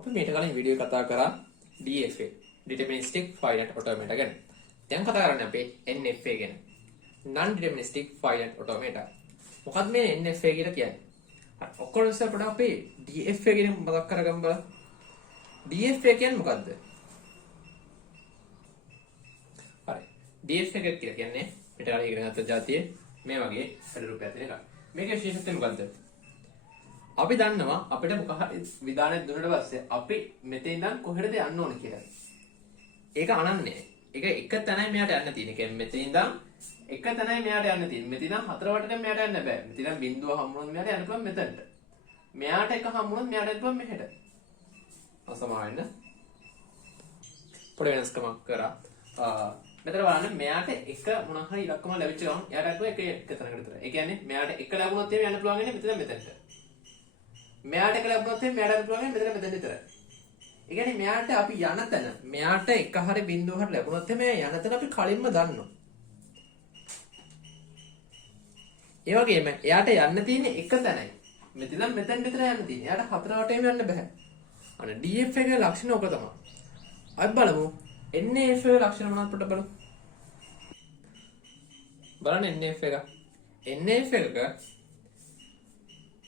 අපි මේට කලින් වීඩියෝ කතා කරා DFA deterministic finite automata ගැන. දැන් කතා කරන්නේ අපි NFA ගැන. non deterministic finite automata. මොකක්ද මේ NFA කියලා කියන්නේ? ඔක්කොම ඉස්සරහට අපි DFA ගැන මතක් කරගමු බලන්න. DFA කියන්නේ මොකද්ද? හරි. DFA කියලා කියන්නේ පිට කලින් ඉගෙන ගත්ත જાතියේ මේ වගේ හැඩ රූපයක් තියෙන එකක්. මේකේ විශේෂත්වය මොකද්ද? අපි දන්නවා අපිට මොකක් හරි විධානයක් දුන්නට පස්සේ අපි මෙතෙන් ඉඳන් කොහෙටද යන්න ඕන කියලා. ඒක අනන්‍යයි. ඒක එක තැනයි මෙයාට යන්න තියෙන්නේ. කියන්නේ මෙතෙන් ඉඳන් එක තැනයි මෙයාට යන්න තියෙන්නේ. මෙතන හතර වටේට මෙයාට යන්න බෑ. මෙතන බිඳුව හම්බුනොත් මෙයාට යන්න පුළුවන් මෙතනට. මෙයාට එක හම්බුනොත් මෙයාට යන්න පුළුවන් මෙහෙට. අසමාන පොඩි වෙනස්කමක් කරා. මෙතන බලන්න මෙයාට එක මොනවා හරි ඉලක්කම ලැබිච්ච ගමන් එයාට එක තැනකට විතර. ඒ කියන්නේ මෙයාට එක ලැබුණොත් එහේ යන්න පුළුවන් ඉන්නේ මෙතනට. මෙයාට එක ලැබුණොත් මෙයාට යන්න පුළුවන් මෙතන විතරයි. ඒ කියන්නේ මෙයාට අපි යන තැන මෙයාට එක හරි බිඳුව හරි ලැබුණොත් මේ යන තැන අපි කලින්ම දන්නවා. ඒ වගේම එයාට යන්න තියෙන්නේ එක තැනයි. මෙතන මෙතෙන් විතර යන්න තියෙන්නේ. එයාට හතර වටේම යන්න බෑ. අනේ DF එකේ ලක්ෂණ ඔක තමයි. අපි බලමු NF එකේ ලක්ෂණ මොනවද පොඩ්ඩක් බලමු. බලන්න NF එක. NF එකක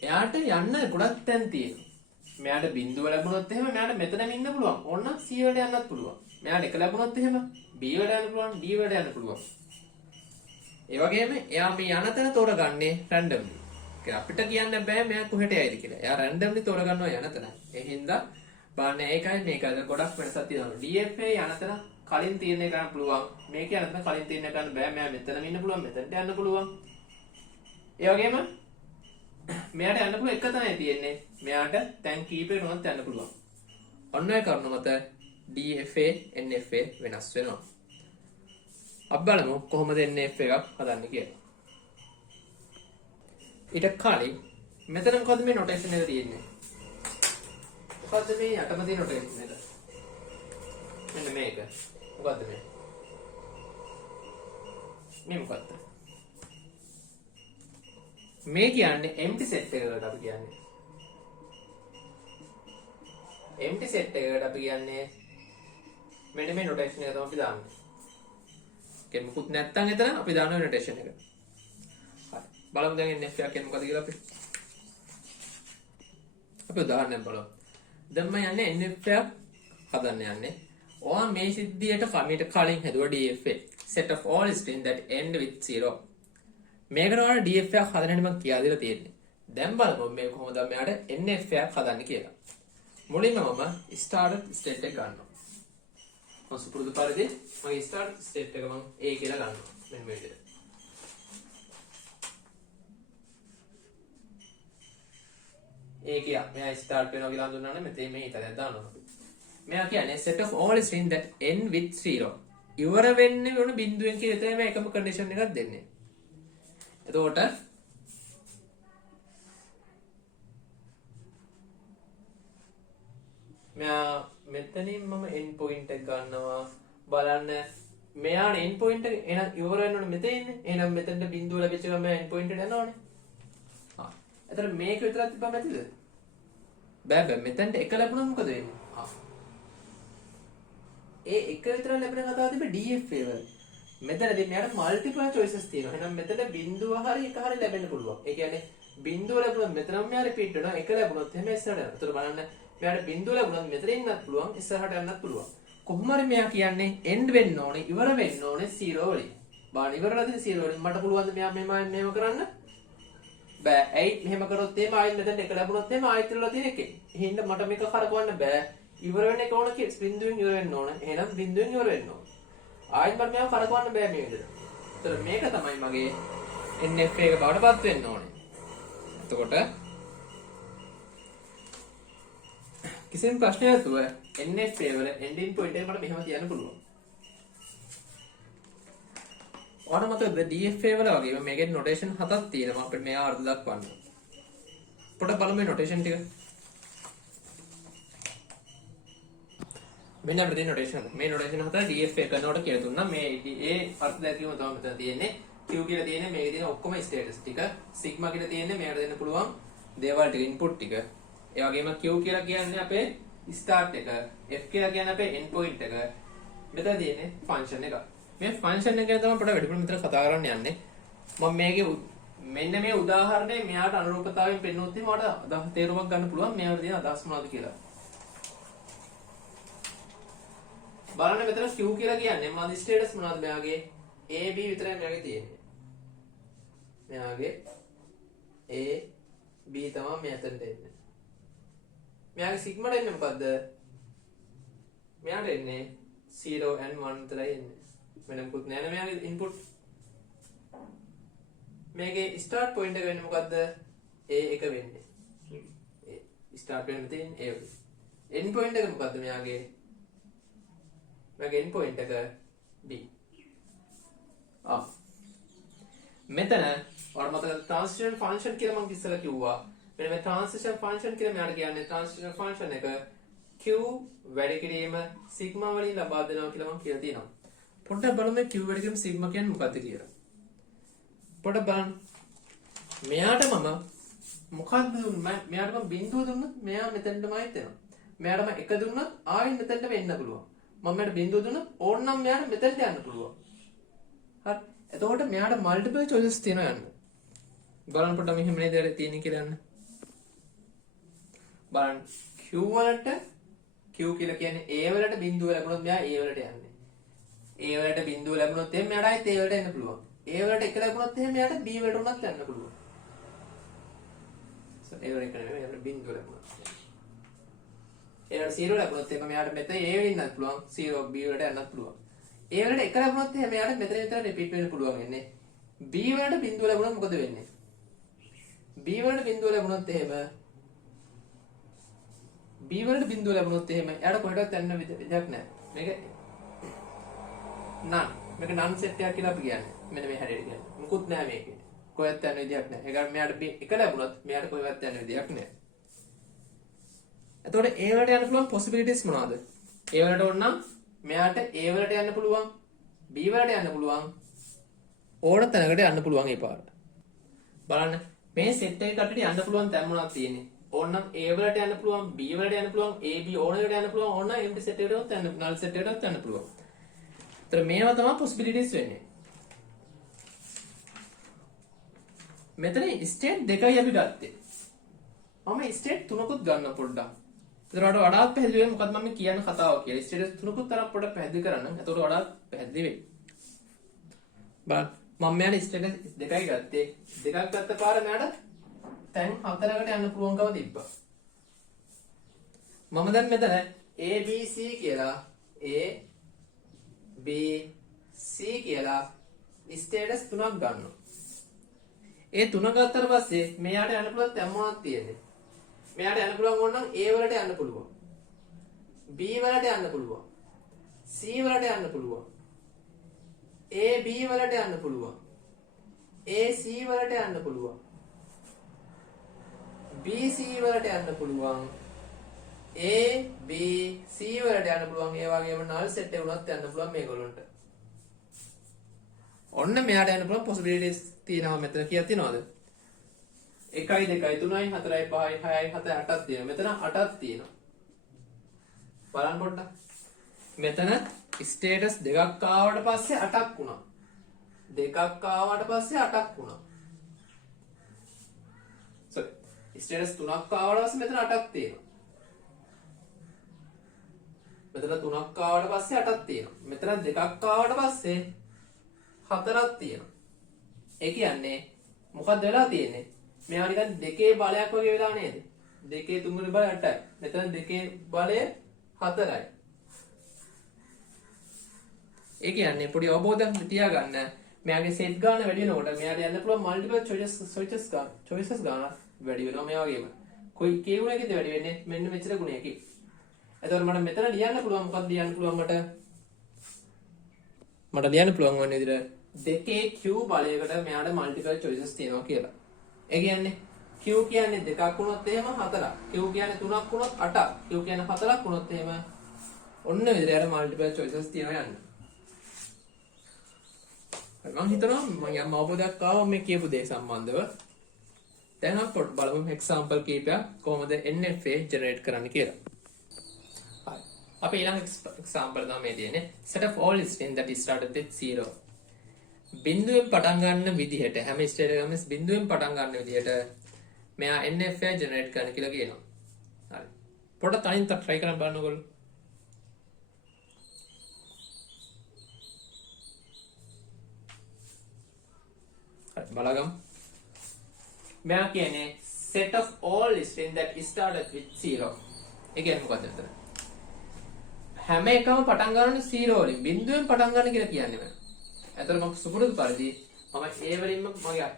එයාට යන්න ගොඩක් තැන් තියෙනවා. මෙයාට බිඳුව ලැබුණොත් එහෙම මෙයාට මෙතනම ඉන්න පුළුවන්. ඕන C වලට යන්නත් පුළුවන්. මෙයාට එක ලැබුණොත් එහෙම B වලට යන්න පුළුවන්, D වලට යන්න පුළුවන්. ඒ වගේම එයා මේ යන තැන තෝරගන්නේ randomly. ඒ අපිට කියන්න බෑ මෙයා කොහෙට යයිද කියලා. එයා randomly තෝරගන්නවා යන තැන. ඒ හින්දා බලන්න ඒකයි මේකයි ගොඩක් වෙනසක් තියෙනවා. DFA යන තැන කලින් තීරණය කරන්න පුළුවන්. මේක යන තැන කලින් තීරණය කරන්න බෑ. මෙයා මෙතනම ඉන්න පුළුවන්, මෙතනට යන්න පුළුවන්. ඒ වගේම මෙයාට යන්න පුළුවන් එක තැනයි තියෙන්නේ. මෙයාට තැන් කීපයකට උනත් යන්න පුළුවන්. ඔන්න ඔය කරුණ මත DFA NFA වෙනස් වෙනවා. අපි බලමු කොහොමද NFA එකක් හදන්නේ කියලා. ඊට කලින් මෙතන මොකද්ද මේ නොටේෂන් එක තියෙන්නේ? මොකද්ද මේ යටම තියෙන නොටේෂන් එක? මෙන්න මේක. මොකද්ද මේ? මේ මොකද්ද? මේ කියන්නේ empty set එකකට අපි කියන්නේ. empty set එකකට අපි කියන්නේ මෙන්න මේ notation එක තමයි අපි දාන්නේ. ඒක මුකුත් නැත්තම් එතන අපි දාන notation එක. හරි. බලමු දැන් NF එකක් කියන්නේ මොකද කියලා අපි. අපි උදාහරණයක් බලමු. දැන් මම යන්නේ NF එකක් හදන්න යන්නේ. ඔයා මේ සිද්ධියට කමිට කලින් හදුවා DFA set of all strings that end with 0. මේකට ඔයාලා DF එකක් හදන්න හැටි මම කියලා දීලා තියෙන්නේ. දැන් බලමු මේ කොහොමද මෙයාට NF එකක් හදන්නේ කියලා. මුලින්ම මම start state එක ගන්නවා. මම සුපුරුදු පරිදි මගේ start state එක මම A කියලා ගන්නවා. මෙන්න මේ විදිහට. A කියා මෙයා start වෙනවා කියලා හඳුන්වන්න මෙතේ මේ ඉතලයක් දානවා අපි. මෙයා කියන්නේ set of all strings that end with 0. ඉවර වෙන්නේ මොන බිඳුවෙන් කියලා තමයි මේ එකම condition එකක් දෙන්නේ. එතකොට මෙයා මෙතනින් මම end point එක ගන්නවා බලන්න මෙයාට end point එක එහෙනම් ඉවර වෙනවනේ මෙතන ඉන්නේ එහෙනම් මෙතනට බිඳුව ලැබිච්ච ගමන් end point එකට යනවනේ එතකොට මේක විතරක් තිබ්බම ඇතිද බෑ මෙතනට එක ලැබුණොත් මොකද වෙන්නේ ඒ එක විතර ලැබෙන කතාව තිබ්බ DFA වල මෙතනදී මෙයාට මල්ටිපල් choices තියෙනවා. එහෙනම් මෙතන බිඳුව හරි එක හරි ලැබෙන්න පුළුවන්. ඒ කියන්නේ බිඳුව ලැබුණොත් මෙතනම මෙයා රිපීට් වෙනවා. එක ලැබුණොත් එහෙම ඉස්සරහට යනවා. ඒතර බලන්න මෙයාට බිඳුව ලැබුණොත් මෙතන ඉන්නත් පුළුවන්, ඉස්සරහට යන්නත් පුළුවන්. කොහොම හරි මෙයා කියන්නේ end වෙන්න ඕනේ, ඉවර වෙන්න ඕනේ 0 වලින්. බාන ඉවරලා තියෙන 0 වලින් මට පුළුවන් ද මෙයා මෙහෙම කරන්න? බෑ. ඇයි මෙහෙම කරොත් එහෙම ආයෙත් මෙතන එක ලැබුණොත් එහෙම ආයෙත් ඉවරලා තියෙන එකේ. එහෙනම් මට මේක කරකවන්න බෑ. ඉවර වෙන්න එක ඕන කිස් බිඳුවෙන් ඉවර වෙන්න ඕනේ. එහෙනම් බිඳුවෙන් ඉවර වෙන්න ඕනේ. ආයෙත් මට මේව කරකවන්න බෑ මේ විදිහට. ඒතර මේක තමයි මගේ NF එක බවටපත් වෙන්න ඕනේ. එතකොට කිසිම ප්‍රශ්නයක් නැතුව NF වල ending point එක මට මෙහෙම තියන්න පුළුවන්. ඔන්න මතකද DFA වල වගේම මේකේ notation හතක් තියෙනවා අපිට මේ අර්ථ දක්වන්න. පොඩ්ඩක් බලමු මේ notation ටික. මෙන්න අපිට තියෙන notation මේ notation හතර DFA කරනකොට කියලා දුන්නා මේ ඒ අර්ථ දැක්වීම තමයි මෙතන තියෙන්නේ Q කියලා තියෙන්නේ මේකේ තියෙන ඔක්කොම status ටික sigma කියලා තියෙන්නේ මෙයාට දෙන්න පුළුවන් දේවල් ටික input ටික ඒ වගේම Q කියලා කියන්නේ අපේ start එක f කියලා කියන්නේ අපේ end point එක. මෙතන තියෙන්නේ function එක. මේ function එක ගැන තමයි පොඩ්ඩක් වැඩිපුර මෙතන කතා කරන්න යන්නේ. මම මේකේ මෙන්න මේ උදාහරණය මෙයාට අනුරූපතාවයෙන් පෙන්වුවොත් එහෙනම් මට අදහස් තේරුමක් ගන්න පුළුවන් මෙයාට තියෙන අදහස් මොනවද කියලා. බලන්න මෙතන Q කියලා කියන්නේ මොනවද ස්ටේටස් මොනවද මෙයාගේ A B විතරයි මෙයාගේ තියෙන්නේ. මෙයාගේ A B තමයි මෙතනට එන්නේ. මෙයාගේ සිග්මාට එන්නේ මොකද්ද? මෙයාට එන්නේ 0 and 1 විතරයි එන්නේ. වෙන මොකුත් නැහැ නේ මෙයාගේ ඉන්පුට්. මේකේ ස්ටාර්ට් පොයින්ට් එක වෙන්නේ මොකද්ද? A1 වෙන්නේ. ස්ටාර්ට් වෙන්න තියෙන A1. එන්ඩ් පොයින්ට් එක මොකද්ද මෙයාගේ? මෙයාගේ එන්ඩ් පොයින්ට් එක B. මෙතන ඔයාලට මතකද ට්‍රාන්සිෂන් ෆන්ක්ෂන් කියලා මම ඉස්සෙල්ලා කිව්වා. මෙන්න මේ ට්‍රාන්සිෂන් ෆන්ක්ෂන් කියලා මෙයාට කියන්නේ ට්‍රාන්සිෂන් ෆන්ක්ෂන් එක Q වැඩි කිරීම සිග්මා වලින් ලබා දෙනවා කියලා මම කියලා තියෙනවා. පොඩ්ඩක් බලමු මේ Q වැඩි කිරීම සිග්මා කියන්නේ මොකද්ද කියලා. පොඩ්ඩක් බලන්න. මෙයාට මම මොකද්ද මෙයාට මම බිඳුව දුන්නොත් මෙයා මෙතනටමයි එනවා. මෙයාට මම 1 දුන්නොත් ආයෙත් මෙතනට වෙන්න පුළුවන්. මම මෙයාට බිඳුව දුන්නොත් ඕනනම් මෙයාට මෙතනට යන්න පුළුවන්. හරි. එතකොට මෙයාට මල්ටිපල් choices තියෙනවා යන්න. බලන්න පොඩ්ඩක් මෙහෙම නේද තියෙන්නේ කියලා යන්න. බලන්න Q වලට Q කියලා කියන්නේ A වලට බිඳුව ලැබුණොත් මෙයා A වලට යන්නේ. A වලට බිඳුව ලැබුණොත් එහෙනම් මෙයාට ආයෙත් A වලට එන්න පුළුවන්. A වලට 1 ලැබුණොත් එහෙනම් මෙයාට B වලට උනත් යන්න පුළුවන්. So A වලට 1 නෙමෙයි මෙයාට බිඳුව ලැබුණා. එයාට 0 ලැබුණොත් එහෙනම් මෙයාට මෙතන A වලින් ඉන්නත් පුළුවන්. 0 B වලට යන්නත් පුළුවන්. A වලට 1 ලැබුණොත් එහෙනම් මෙයාට මෙතන විතර රිපීට් වෙන්න පුළුවන් වෙන්නේ. B වලට බිඳුව ලැබුණොත් මොකද වෙන්නේ? B වලට බිඳුව ලැබුණොත් එහෙම B වලට බිඳුව ලැබුණොත් එහෙම එයාට කොහෙටවත් යන්න විදියක් නැහැ. මේක මේක නන් සෙට් එකක් කියලා අපි කියන්නේ. මෙන්න මේ හැඩයට කියන්නේ. මුකුත් නැහැ මේකේ. කොහෙවත් යන්න විදියක් නැහැ. ඒකට මෙයාට එක ලැබුණොත් මෙයාට කොහෙවත් යන්න විදියක් නැහැ. එතකොට A වලට යන්න පුළුවන් possibilities මොනවද? A වලට ඕනනම් මෙයාට A වලට යන්න පුළුවන්, B වලට යන්න පුළුවන්, ඕන තැනකට යන්න පුළුවන් ඒ පාරට. බලන්න මේ සෙට් එකේ කටට යන්න පුළුවන් තැන් මොනවද තියෙන්නේ? ඕනනම් A වලට යන්න පුළුවන්, B වලට යන්න පුළුවන්, AB ඕන එකට යන්න පුළුවන්, ඕනනම් empty set එකටවත් යන්න, null set එකටවත් යන්න පුළුවන්. ඒතර මේවා තමයි possibilities වෙන්නේ. මෙතන ස්ටේට් දෙකයි අපි ගත්තේ. මම ස්ටේට් තුනකුත් ගන්න පොඩ්ඩක්. ඒතරට වඩාත් පැහැදිලි වෙන්නේ මොකක්ද මම කියන්න කතාව කියලා. ස්ටේටස් තුනකුත් තරම් පොඩ්ඩක් පැහැදිලි කරන්න. ඒතකොට වඩාත් පැහැදිලි වෙයි. බලන්න මම මෙයාට ස්ටේටස් දෙකයි ගත්තේ. දෙකක් ගත්ත පාර මෙයාට තැන් 4කට යන්න පුළුවන්කම තිබ්බා. මම දැන් මෙතන A B C කියලා A B C කියලා ස්ටේටස් තුනක් ගන්නවා. ඒ තුන ගත්තට පස්සේ මෙයාට යන්න පුළුවන් තැන් මොනවද තියෙන්නේ? මෙයාට යන්න පුළුවන් ඕනනම් A වලට යන්න පුළුවන්. B වලට යන්න පුළුවන්. C වලට යන්න පුළුවන්. A B වලට යන්න පුළුවන්. A C වලට යන්න පුළුවන්. B C වලට යන්න පුළුවන්. A B C වලට යන්න පුළුවන්. ඒ වගේම null set එක උනත් යන්න පුළුවන් මේගොල්ලන්ට. ඔන්න මෙයාට යන්න පුළුවන් possibilities තියෙනවා මෙතන කීයක් තියෙනවද? 1 2 3 4 5 6 7 8ක් තියෙනවා. මෙතන 8ක් තියෙනවා. බලන්න පොඩ්ඩක්. මෙතන ස්ටේටස් දෙකක් ආවට පස්සේ 8ක් වුණා. දෙකක් ආවට පස්සේ 8ක් වුණා. ස්ටේටස් 3ක් ආවට පස්සේ මෙතන 8ක් තියෙනවා. මෙතන 3ක් ආවට පස්සේ 8ක් තියෙනවා. මෙතන දෙකක් ආවට පස්සේ 4ක් තියෙනවා. ඒ කියන්නේ මොකක්ද වෙලා තියෙන්නේ? මේවා නිකන් දෙකේ බලයක් වගේ වෙලා නේද? දෙකේ තුන්වෙනි බලය 8යි. මෙතන දෙකේ බලය 4යි. ඒ කියන්නේ පොඩි අවබෝධයක් තියාගන්න. මෙයාගේ සෙට් ගන්න වැඩි වෙනකොට මෙයාට යන්න පුළුවන් මල්ටිපල් choices ගන්න වැඩි වෙනවා මේ වගේම. කොයි කේ ගුණයකද වැඩි වෙන්නේ? මෙන්න මෙච්චර ගුණයකින්. එතකොට මට මෙතන ලියන්න පුළුවන් මොකක්ද ලියන්න පුළුවන් මට ලියන්න පුළුවන් වන්නේ විදිහට දෙකේ Q බලයකට මෙයාට මල්ටිපල් choices තියෙනවා කියලා. ඒ කියන්නේ Q කියන්නේ දෙකක් වුණොත් එහෙම 4ක්. Q කියන්නේ 3ක් වුණොත් 8ක්. Q කියන්නේ 4ක් වුණොත් එහෙම ඔන්න විදිහට මල්ටිපල් choices තියෙනවා යන්න. මම හිතනවා මම යම් අවබෝධයක් ආවා මේ කියපු දේ සම්බන්ධව. දැන් අපි බලමු එක්සැම්පල් කීපයක් කොහොමද NFA ජෙනරේට් කරන්න කියලා. අපි ඊළඟ එක්සැම්පල් තමයි මේ තියෙන්නේ. set of all string that is started with 0. බිඳුවෙන් පටන් ගන්න විදිහට හැම ස්ටේට් එකකම බිඳුවෙන් පටන් ගන්න විදිහට මෙයා NF එක ජෙනරේට් කරන්න කියලා කියනවා. හරි. පොඩ්ඩක් තනින් try කරන්න බලන්න ඕගොල්ලෝ. හරි බලගමු. මෙයා කියන්නේ set of all string that is started with 0. ඒ කියන්නේ මොකක්ද එතන? හැම එකම පටන් ගන්න 0 වලින් බිඳුවෙන් පටන් ගන්න කියලා කියන්නේ මම. ඇතර මම සුපුරුදු පරිදි මම ඒ වලින්ම මගේ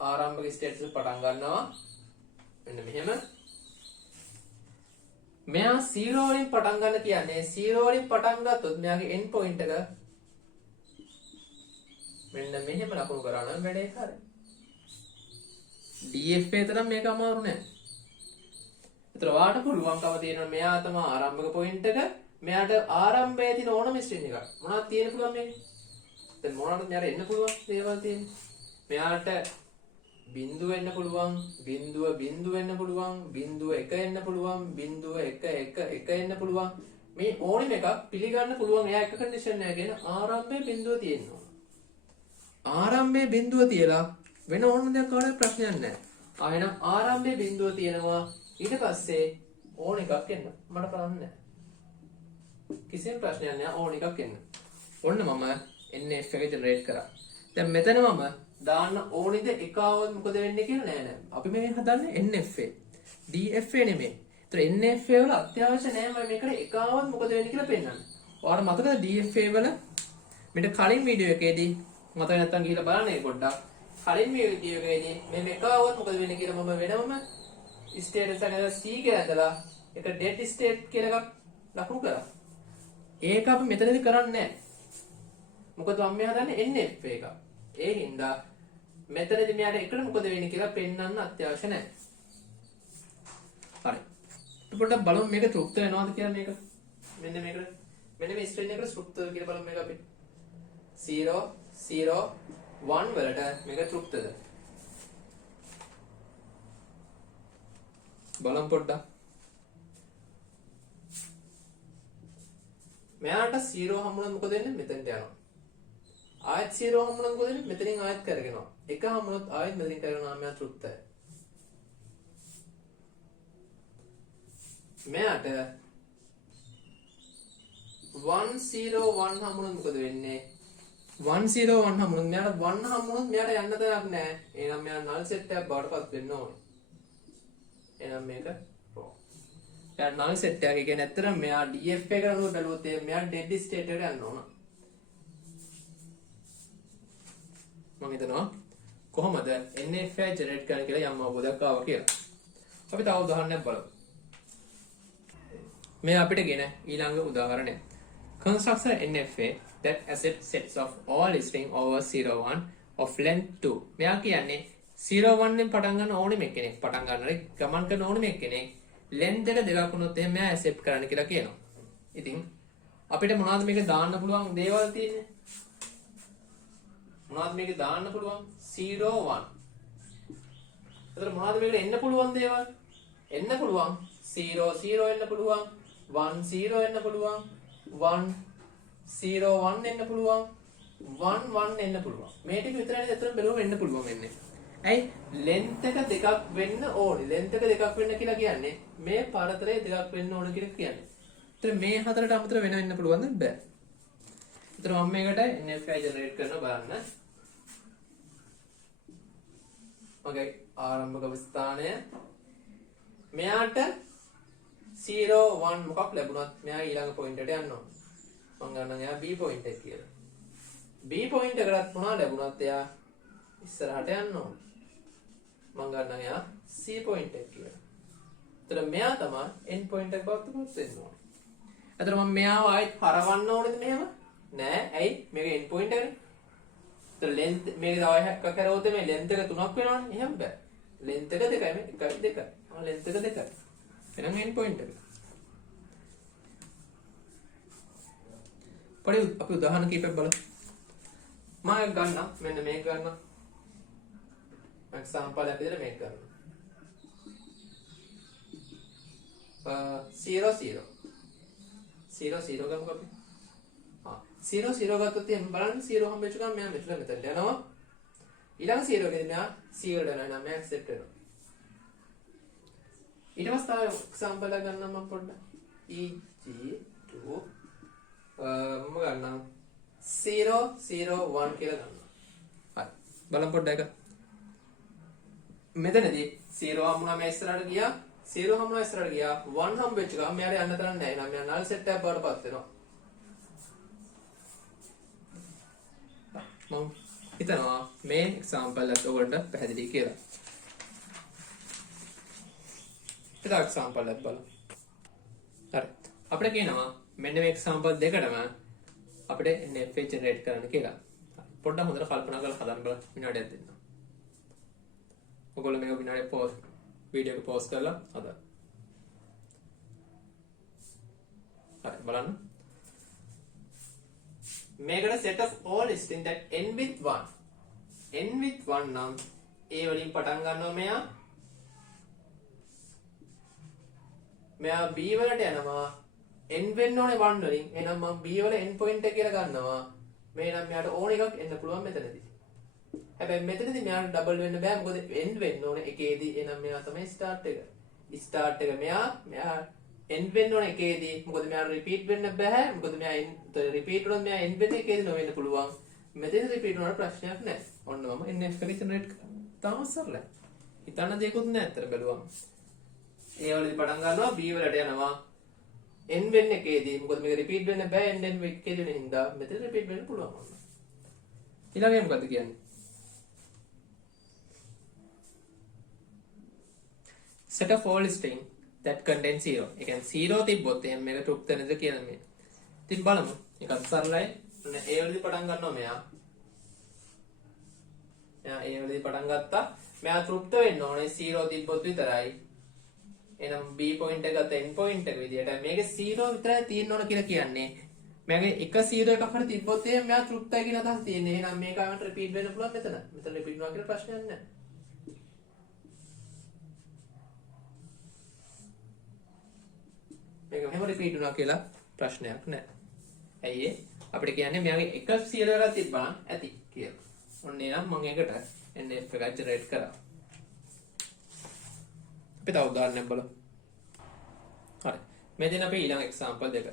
ආරම්භක ස්ටේටස් පටන් ගන්නවා. මෙන්න මෙහෙම. මෙයා 0 වලින් පටන් ගන්න කියන්නේ 0 වලින් පටන් ගත්තොත් මෙයාගේ end point එක මෙන්න මෙහෙම ලකුණු කරා නම් වැඩේ හරියි. DF එක තරම් මේක අමාරු නෑ. ඒතර ඔයාලට පුළුවන්කම තියෙනවා මෙයා තමයි ආරම්භක පොයින්ට් එක. මෙයාට ආරම්භයේ තියෙන ඕනම ස්ට්‍රින්ග් එකක් මොනවද තියෙන්න පුළුවන් මේක? දැන් මොනවද මෙයාට එන්න පුළුවන් දේවල් තියෙන්නේ? මෙයාට බිංදුව එන්න පුළුවන්, බිංදුව එන්න පුළුවන්, බිංදුව 1 එන්න පුළුවන්, බිංදුව 1 1 1 එන්න පුළුවන්. මේ ඕනෙම එකක් පිළිගන්න පුළුවන්. එයා එක කන්ඩිෂන් එකක් කියන ආරම්භයේ බිංදුව තියෙනවා. ආරම්භයේ බිංදුව තියලා වෙන ඕනම දෙයක් කාටවත් ප්‍රශ්නයක් නැහැ. ආයෙනම් ආරම්භයේ බිංදුව තියෙනවා. ඊට පස්සේ ඕන එකක් එන්න මට කරන්න නැහැ. කිසිම ප්‍රශ්නයක් නැහැ ඕන එකක් එන්න. ඔන්න මම NF එක ජෙනරේට් කරා. දැන් මෙතන මම දාන්න ඕනිද එකවවත් මොකද වෙන්නේ කියලා නෑ නෑ. අපි මේ හදන්නේ NFA. DFA නෙමෙයි. ඒතර NFA වල අත්‍යවශ්‍ය නෑ මම මේකට එකවවත් මොකද වෙන්නේ කියලා පෙන්නන්න. ඔයාලට මතකද DFA වල මෙන්න කලින් වීඩියෝ එකේදී මතක නැත්තම් ගිහලා බලන්න ඒ පොඩ්ඩක්. කලින් වීඩියෝ එකේදී මේ එකවවත් මොකද වෙන්නේ කියලා මම වෙනම ස්ටේටස් එකක C කියලා ඇදලා එක ඩෙඩ් ස්ටේට් කියලා එකක් ලකුණු කරා. ඒක අපි මෙතනදී කරන්නේ නැහැ. මොකද මම මේ හදන්නේ NF එක. ඒ හින්දා මෙතනදී මෙයාට එකට මොකද වෙන්නේ කියලා පෙන්වන්න අත්‍යවශ්‍ය නැහැ. හරි. පොඩ්ඩක් බලමු මේක තෘප්ත වෙනවද කියලා මේක. මෙන්න මේකට. මෙන්න මේ ස්ට්‍රින්ග් එකට තෘප්ත කියලා බලමු මේක අපි. 0 0 1 වලට මේක තෘප්තද? බලමු පොඩ්ඩක්. මෙයාට 0 හම්බුනොත් මොකද වෙන්නේ? මෙතනට යනවා. ආයෙත් 0 හම්බුනොත් මොකද වෙන්නේ? මෙතනින් ආයෙත් කරගෙනවා. 1 හම්බුනොත් ආයෙත් මෙතනින් කරගෙනවා. මෙයා තෘප්තයි. මෙයාට 1 0 1 හම්බුනොත් මොකද වෙන්නේ? 1 0 1 හම්බුනොත් මෙයාට 1 හම්බුනොත් මෙයාට යන්න තැනක් නැහැ. එහෙනම් මෙයා null set එකක් බවට පත් වෙන්න ඕනේ. එහෙනම් මේක දැන් null set එකක් කියන්නේ ඇත්තටම මෙයා DF එක කරනකොට බැලුවොත් මෙයා dead state එකට යන්න ඕන. මම හිතනවා කොහොමද NF එක ජෙනරේට් කරන්න කියලා යම් අවබෝධයක් ආවා කියලා. අපි තව උදාහරණයක් බලමු. මේ අපිට ගෙන ඊළඟ උදාහරණය. Construct an NFA that accepts sets of all string over 0 1 of length 2. මෙයා කියන්නේ 0 1 ෙන් පටන් ගන්න ඕනෙම කෙනෙක් පටන් ගන්නරේ ගමන් කරන ඕනෙම කෙනෙක් length එක දෙකක් වුණොත් එහෙම මෙයා accept කරන්න කියලා කියනවා. ඉතින් අපිට මොනවද මේක දාන්න පුළුවන් දේවල් තියෙන්නේ? මොනවද මේක දාන්න පුළුවන්? 0 1. එතකොට මොනවද මේකට එන්න පුළුවන් දේවල්? එන්න පුළුවන් 0 0 එන්න පුළුවන්, 1 0 එන්න පුළුවන්, 1 0 1 එන්න පුළුවන්, 1 1 එන්න පුළුවන්. මේ ටික විතරනේ ඇත්තටම බැලුවම එන්න පුළුවන් වෙන්නේ. ඇයි length එක දෙකක් වෙන්න ඕනේ. length එක දෙකක් වෙන්න කියලා කියන්නේ මේ පරතරය දෙකක් වෙන්න ඕන කියලා කියන්නේ. ඒතර මේ හතරට අමතර වෙන්න පුළුවන්ද? බෑ. ඒතර මම මේකට NF ජෙනරේට් කරනවා බලන්න. මගේ ආරම්භක ස්ථානය මෙයාට 0 1 මොකක් ලැබුණත් මෙයා ඊළඟ පොයින්ට් එකට යන්න ඕන. මම ගන්නවා එයා B පොයින්ට් එක කියලා. B පොයින්ට් එකකට මොනවා ලැබුණත් එයා ඉස්සරහට යන්න ඕන. මම ගන්නවා එයා C පොයින්ට් එක කියලා. එතන මෙයා තමයි end point එක බවට පත් වෙන්න ඕන. එතන මම මෙයාව ආයෙත් හරවන්න ඕනේද මෙහෙම? නෑ. ඇයි? මේක end point එකනේ. එතන length මේක තව එකක් කරවුවොත් මේ length එක 3ක් වෙනවනේ. එහෙම බෑ. length එක 2යි මේ 1යි 2යි. length එක 2යි. එහෙනම් end point එක. පොඩි අපි උදාහරණ කීපයක් බලමු. මම ගන්න මෙන්න මේක ගන්න. එක්සැම්පල් එකක් විදිහට මේක ගන්න. 0 0 0 0 ගමුකෝ අපි. 0 0 ගත්තොත් එහෙනම් බලන්න 0 හම්බෙච්ච ගමන් මෙයා මෙතනට යනවා. ඊළඟ 0 එකේදී මෙයා C වලට යනවා. එහෙනම් මෙයා accept වෙනවා. ඊට පස්සේ තව එක්සැම්පල් එකක් ගන්නම් මම පොඩ්ඩක්. EG2 මම ගන්නම් 0 0 1 කියලා ගන්නවා. හරි. බලන්න පොඩ්ඩක් එක. මෙතනදී 0 හම්බුනා මේ ඉස්සරහට ගියා. 0 හම්බුනා ඉස්සරහට ගියා. 1 හම්බෙච්ච ගමන් මෙයාට යන්න තරම් නැහැ. එහෙනම් මෙයා null set එකක් බවට පත් වෙනවා. මම හිතනවා මේ එක්සැම්පල් එක ඔයගොල්ලන්ට පැහැදිලි කියලා. ඊට එක්සැම්පල් එකක් බලමු. හරි. අපිට කියනවා මෙන්න මේ එක්සැම්පල් දෙකටම අපිට NFA ජෙනරේට් කරන්න කියලා. පොඩ්ඩක් හොඳට කල්පනා කරලා හදන්න බලන්න විනාඩියක් දෙන්න. ඔයගොල්ලෝ මේක විනාඩියක් පෝස් වීඩියෝ එක පෝස් කරලා හදන්න. හරි බලන්න. මේකට set of all string that end with 1. end with 1 නම් A වලින් පටන් ගන්නවා මෙයා B වලට යනවා n වෙන්න ඕනේ 1 වලින්. එහෙනම් මම B වල n point එක කියලා ගන්නවා. මේ නම් මෙයාට ඕන එකක් එන්න පුළුවන් මෙතනදී. හැබැයි මෙතනදී මෙයාට ඩබල් වෙන්න බෑ මොකද n වෙන්න ඕනේ එකේදී. එහෙනම් මෙයා තමයි start එක. start එක මෙයා n වෙන්න ඕනේ එකේදී. මොකද මෙයාට repeat වෙන්න බෑ. මොකද මෙයා repeat වුණොත් මෙයා n වෙන එකේදී නොවෙන්න පුළුවන්. මෙතන repeat වුණාට ප්‍රශ්නයක් නැහැ. ඔන්න මම NF එක ජෙනරේට් කරා. තාම සරලයි. හිතන්න දෙයක්වත් නැහැ අතර බැලුවම. A වලදී පටන් ගන්නවා B වලට යනවා n වෙන්න එකේදී. මොකද මේක repeat වෙන්න බෑ n එකේදී වෙන හින්දා මෙතන repeat වෙන්න පුළුවන් වුණා. ඊළඟ එක මොකද කියන්නේ? set of all string that contain 0. ඒ කියන්නේ 0 තිබ්බොත් එහෙනම් මේක තෘප්ත නැද්ද කියලා මේ. ඉතින් බලමු. ඒකත් සරලයි. ඔන්න A වලදී පටන් ගන්නවා මෙයා. A වලදී පටන් ගත්තා. මෙයා තෘප්ත වෙන්න ඕනේ 0 තිබ්බොත් විතරයි. එහෙනම් B point එක ගත්ත n point එක විදියට මේකේ 0 විතරයි තියෙන්න ඕන කියලා කියන්නේ. මගේ එක 0 එකක් හරි තිබ්බොත් එහෙනම් මෙයා තෘප්තයි කියන අදහස තියෙන්නේ. එහෙනම් මේක ආවට රිපීට් වෙන්න පුළුවන් මෙතන. මෙතන රිපීට් වෙනවා කියලා ප්‍රශ්නයක් නැහැ. මේක මෙහෙම රිපීට් වෙනවා කියලා ප්‍රශ්නයක් නැහැ. ඇයි අපිට කියන්නේ මෙයාගේ එක 0 එකක් තිබ්බනම් ඇති කියලා. ඔන්න එහෙනම් මම ඒකට NF එකක් ජෙනරේට් කරා. අපි තව උදාහරණයක් බලමු. හරි. මෙතන අපි ඊළඟ එක්සැම්පල් දෙක.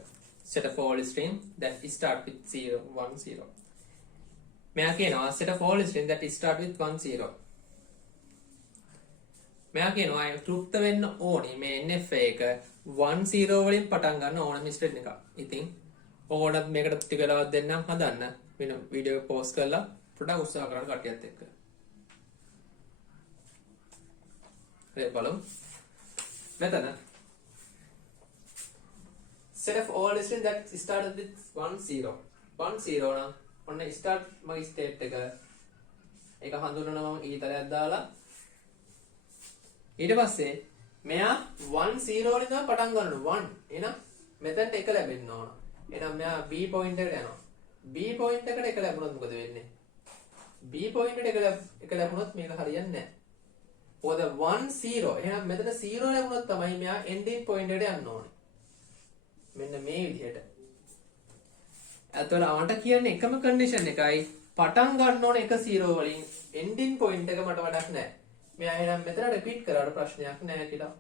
set of all string that start with 0 1 0. මෙයා කියනවා set of all string that start with 1 0. මෙයා කියනවා ඒක තෘප්ත වෙන්න ඕනේ මේ NF එක 1 0 වලින් පටන් ගන්න ඕන මිස්ටර් එක. ඉතින් ඕනත් මේකට ටික වෙලාවක් දෙන්නම් හදන්න. වෙන වීඩියෝ එක පෝස්ට් කරලා පොඩ්ඩක් උත්සාහ කරන්න කටියත් එක්ක. හරි බලමු. මෙතන set of all string that started with 1 0. 1 0 නම් ඔන්න start මගේ state එක ඒක හඳුන්වනවා මම ඊතරයක් දාලා ඊට පස්සේ මෙයා 1 0 වලින් තමයි පටන් ගන්නවා 1. එහෙනම් මෙතනට එක ලැබෙන්න ඕන. එහෙනම් මෙයා B point එකට යනවා. B point එකට එක ලැබුණොත් මොකද වෙන්නේ? B point එකට එක ලැබුණොත් මේක හරියන්නේ නැහැ. මොකද 1 0. එහෙනම් මෙතන 0 ලැබුණොත් තමයි මෙයා ending point එකට යන්න ඕනේ. මෙන්න මේ විදිහට. අතවල අවට කියන්නේ එකම condition එකයි පටන් ගන්න ඕනේ එක 0 වලින් ending point එක මට වඩා නැහැ. මෙයා එහෙනම් මෙතන repeat කරාට ප්‍රශ්නයක් නැහැ කියලා.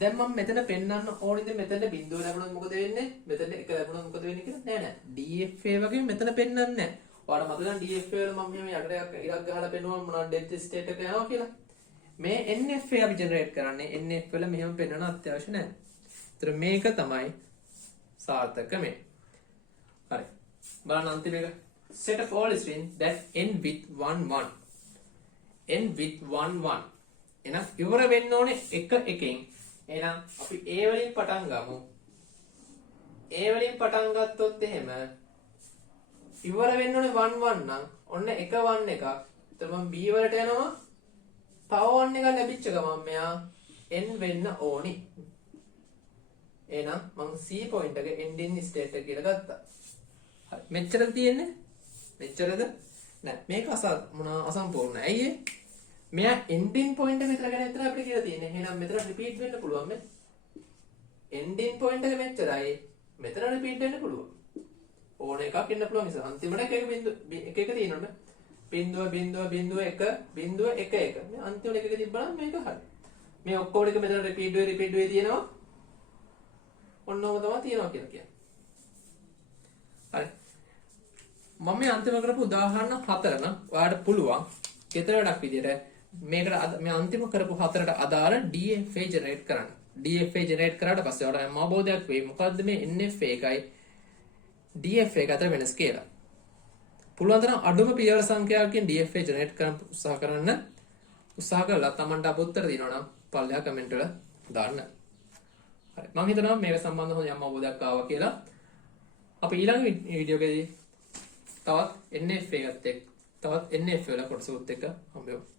දැන් මම මෙතන පෙන්නන්න ඕනේද මෙතන බිඳුව ලැබුණොත් මොකද වෙන්නේ? මෙතන එක ලැබුණොත් මොකද වෙන්නේ කියලා? නෑ නෑ. DFA වගේ මෙතන පෙන්නන්නේ නැහැ. ඔයාලා මතකද DFA වල මම මෙහෙම යටට ඉරක් ගහලා පෙන්නුවා මොනවද dead state එක යනවා කියලා. මේ NFA අපි ජෙනරේට් කරන්නේ NF වල මෙහෙම පෙන්වන්න අත්‍යවශ්‍ය නැහැ. ඒතර මේක තමයි සාර්ථක මේ. හරි. බලන්න අන්තිම එක. Set of all string that end with 1 1. end with 1 1. එහෙනම් ඉවර වෙන්න ඕනේ එක එකෙන්. එහෙනම් අපි A වලින් පටන් ගමු. A වලින් පටන් ගත්තොත් එහෙම ඉවර වෙන්න ඕනේ 1 1 නම් ඔන්න එක 1 එකක්. එතකොට මම B වලට යනවා. තව 1 එකක් ලැබිච්ච ගමන් මෙයා n වෙන්න ඕනි. එහෙනම් මම C point එක ending state එක කියලා ගත්තා. හරි. මෙච්චරද තියෙන්නේ? මෙච්චරද? නෑ. මේක අසම්පූර්ණයි. ඇයි ඒ? මෙයා ending point එක විතර ගැන විතර අපිට කියලා තියෙන්නේ. එහෙනම් මෙතන repeat වෙන්න පුළුවන් මේ. ending point එක මෙච්චරයි. මෙතන repeat වෙන්න පුළුවන්. ඕන එකක් එන්න පුළුවන් නිසා අන්තිමට එක එක තියෙනවනේ. බිංදුව බිංදුව බිංදුව 1 බිංදුව 1 1. මේ අන්තිමට එකක තිබ්බනම් මේක හරි. මේ ඔක්කොම ටික මෙතන repeat වෙ තියෙනවා. ඔන්නෝම තමයි තියෙනවා කියලා කියන්නේ. හරි. මම මේ අන්තිම කරපු උදාහරණ 4 නම් ඔයාලට පුළුවන් ගෙදර වැඩක් විදියට මේකට මේ අන්තිම කරපු 4ට අදාළ DFA ජෙනරේට් කරන්න. DFA ජෙනරේට් කරාට පස්සේ ඔයාලට අවබෝධයක් වෙයි මොකද්ද මේ NFA එකයි DFA එක අතර වෙනස කියලා. පුළුවන් තරම් අඩුම පියවර සංඛ්‍යාවකින් DFA ජෙනරේට් කරන්න උත්සාහ කළා. Tamanට අපුත්තර දිනනවා නම් පල්ලෙහා කමෙන්ට් වල දාන්න. හරි. මම හිතනවා මේක සම්බන්ධව හොඳ යම් අවබෝධයක් ආවා කියලා. අපි ඊළඟ වීඩියෝ එකේදී තවත් NFA එකත් එක්ක තවත් NFA වල කොටසුත් එක්ක හම්බෙමු.